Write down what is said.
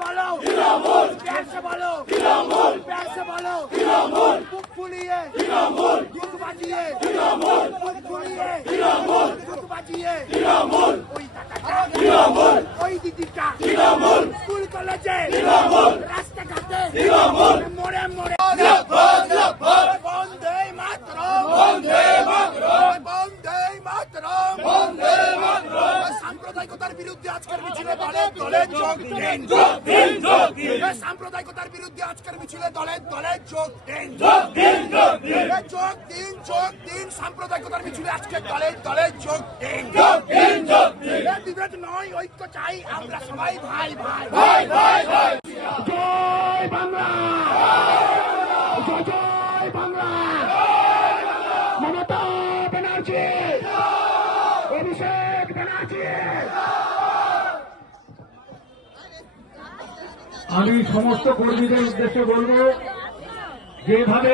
বলো। তৃণমূল। ব্যবসা বলো। তৃণমূল। ব্যবসা বলো। তৃণমূল। বুক ফুলিয়ে। বাজিয়ে। তৃণমূল। বুক ওই টাকাটা ওই দিদিটা। তৃণমূল। স্কুল কলেজে। রাস্তাঘাটে। তৃণমূল। সাম্প্রদায়িকতার বিরুদ্ধে আজকের মিছিলে দলে দলে যোগ দিন। যোগ দিন যোগ দিন। সাম্প্রদায়িকতার বিরুদ্ধে আজকের মিছিলে দলে দলে যোগ দিন। যোগ দিন যোগ দিন। যোগ দিন যোগ দিন সাম্প্রদায়িকতার মিছিলে আজকে দলে দলে যোগ দিন। যোগ দিন যোগ দিন। বিভেদ নয় ঐক্য চাই আমরা সবাই ভাই ভাই। ভাই ভাই ভাই। জয় বাংলা। জয় জয় বাংলা। মমতা ব্যানার্জি। আমি সমস্ত কর্মীদের উদ্দেশ্যে বলব যেভাবে